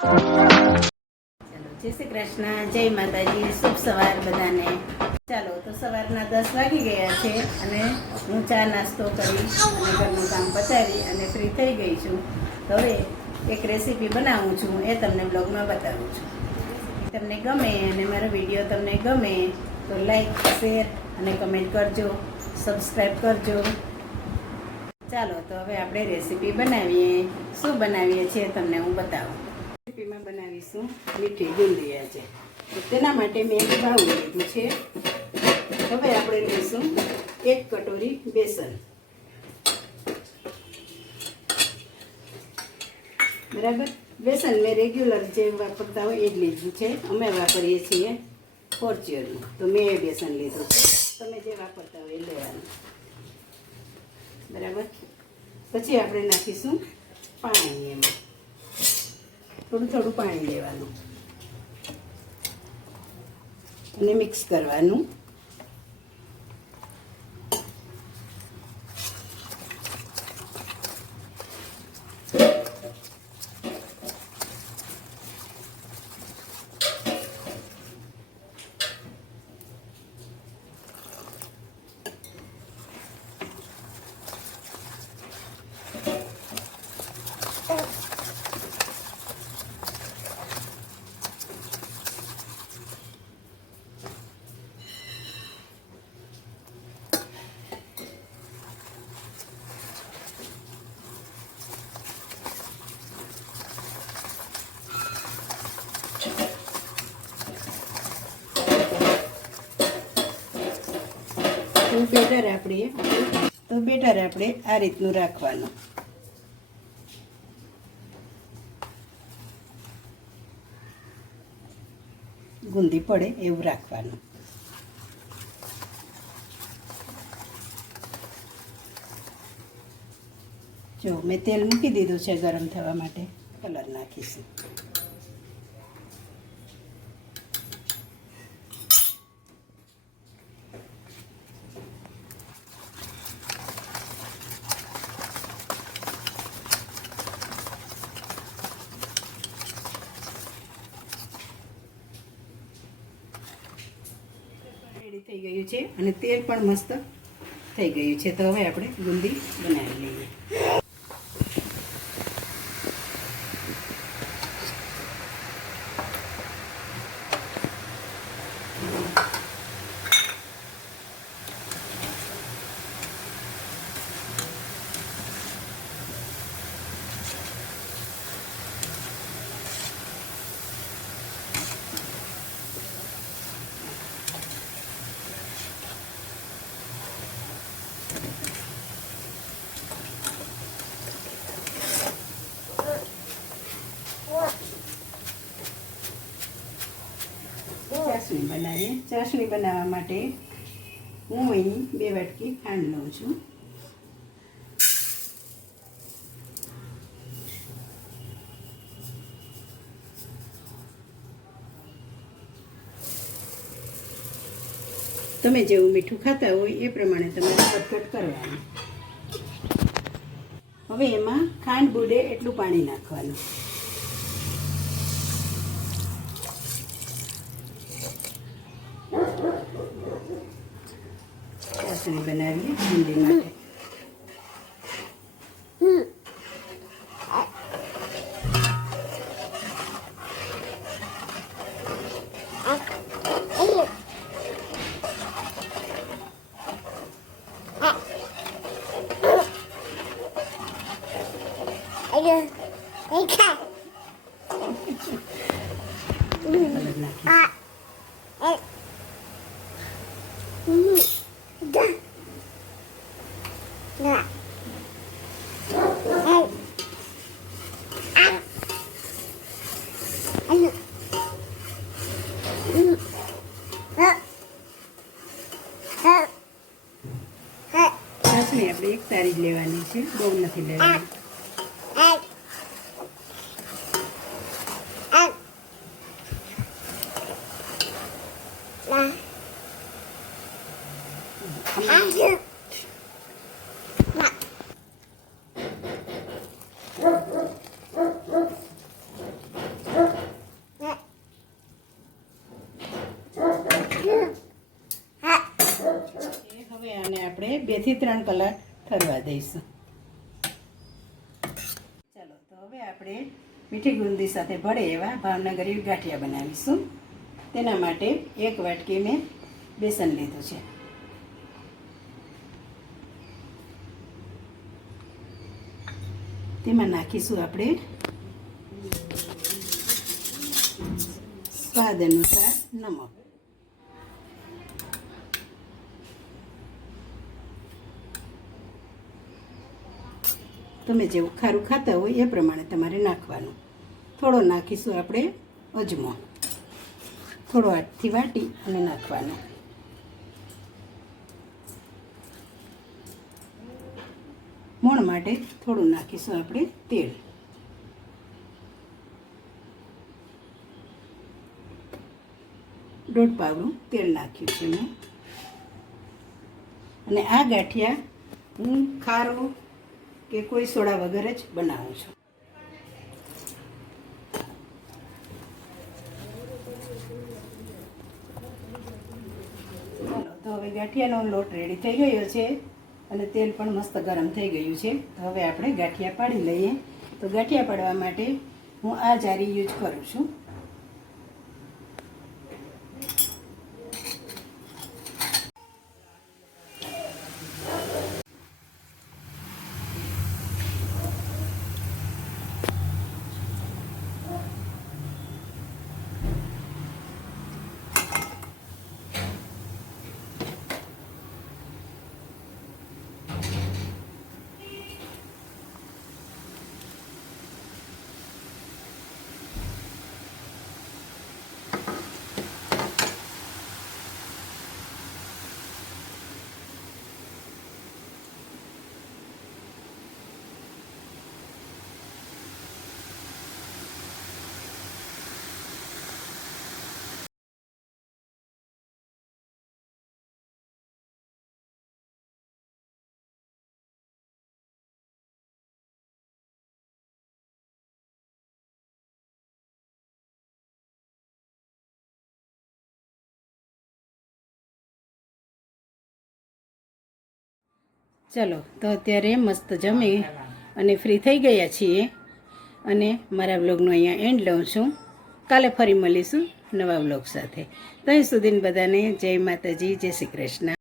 ચાલો શ્રી કૃષ્ણ, જય માતાજી, શુભ સવાર બધાને. ચાલો, તો સવારના દસ વાગી ગયા છે અને હું ચા નાસ્તો કરી અને ઘરનું કામ પતાવી અને ફ્રી થઈ ગઈ છું. હવે એક રેસીપી બનાવું છું, એ તમને બ્લોગમાં બતાવું છું. તમને ગમે અને મારો વીડિયો તમને ગમે તો લાઈક શેર અને કમેન્ટ કરજો સબસ્ક્રાઈબ કરજો. ચાલો, તો હવે આપણે રેસીપી બનાવીએ. શું બનાવીએ છીએ તમને હું બતાવું. રેસીપીમાં બનાવીશું મીઠી ગુંદી આજે. તેના માટે મેં એક બાઉલ લીધું છે. હવે આપણે લઈશું એક કટોરી બેસન. બરાબર? બેસન મેં રેગ્યુલર જે વાપરતા હોય એ જ લીધું છે. અમે વાપરીએ છીએ ફોર્ચ્યુનનું તો મેં એ બેસન લીધું છે. તમે જે વાપરતા હોય એ લેવાનું બરાબર? પછી આપણે નાખીશું પાણી એમાં. થોડું થોડું પાણી લેવાનું. અને મિક્સ કરવાનું. તો બેટર આપણે તો બેટર આપણે આ રીતનું રાખવાનું. ગુંદી પડે એવું રાખવાનું. જો મેં તેલ મૂકી દીધું છે ગરમ થવા માટે, કલર નાખીશું રેડી થઈ ગયું છે અને તેલ પણ મસ્ત થઈ ગયું છે. તો હવે આપણે ગુંદી બનાવી લઈએ. ચાસણી બનાવીએ. ચાસણી બનાવવા માટે હું અહીં બે વાટકી ખાંડ લઉં છું. તમે જેવું મીઠું ખાતા હોય એ પ્રમાણે તમારે કટકટ કરવાનું. હવે એમાં ખાંડ બુડે એટલું પાણી નાખવાનું. ચાસણી બનાવીએ બુંદી માટે કલર નાખીએ આપણે એક તારી જ લેવાની છે. બહુ નથી લેવાની. બેથી ત્રણ કલાક ઠરવા દઈશું. ચાલો, તો હવે આપણે મીઠી ગુંદી સાથે ભળે એવા ભાવનગરી ગાંઠિયા બનાવીશું. તેના માટે એક વાટકી મેં બેસન લીધું છે. તેમાં નાખીશું આપણે સ્વાદ અનુસાર નમક. તમે જેવું ખારું ખાતા હોય એ પ્રમાણે તમારે નાખવાનું. થોડો નાખીશું આપણે અજમો. થોડો હાથથી વાટી અને નાખવાનો. મોણ માટે થોડું નાખીશું આપણે તેલ. દોઢ પાવડું તેલ નાખ્યું છે મેં અને આ ગાંઠિયા હું ખારું કે કોઈ સોડા વગર જ બનાવું છું. તો હવે ગાંઠિયાનો લોટ રેડી થઈ ગયો છે અને તેલ પણ મસ્ત ગરમ થઈ ગયું છે. તો હવે આપણે ગાંઠિયા પાડી લઈએ. તો ગાંઠિયા પાડવા માટે હું આ જારી યુઝ કરું છું. ચલો, તો અત્યારે મસ્ત જમી અને ફ્રી થઈ ગયા છીએ અને મારા બ્લોગનો અહીંયા એન્ડ લઉં છું. કાલે ફરી મળીશું નવા બ્લોગ સાથે. ત્યાં સુધી બધાને જય માતાજી, જય શ્રી કૃષ્ણ.